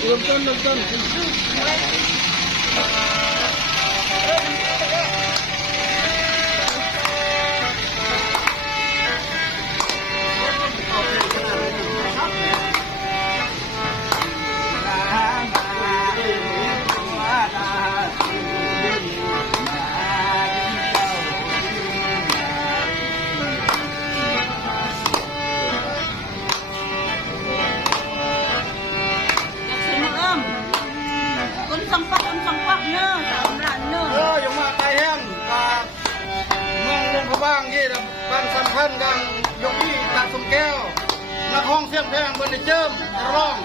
เริ่มต้นเนอะสามล้านเนอะยังมาไกลแห้งเมืองลงพะบ้างที่บ้านสัมพันธ์กังยกที่ตาสมแก้วนักห้องเสียงแพงเบอร์ในเจิมร้อง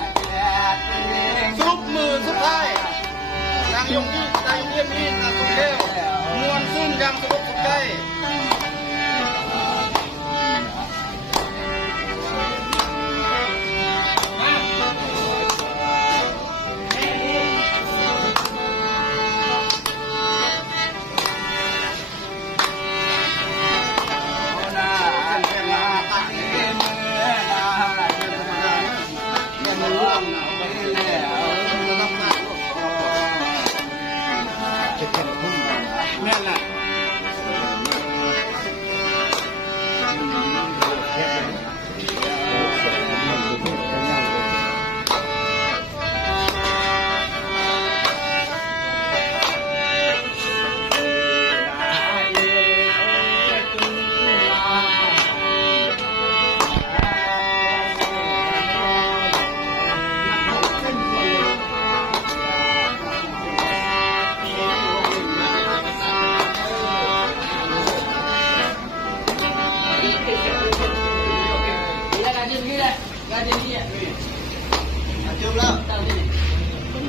สรุปมือสุดท้ายนางยงที่นางยงเยี่ยมนี่ตาสมแก้วมวนซึ่งยังสรุปสุดใจนั่นแหละGak jadi ya. Acung lah.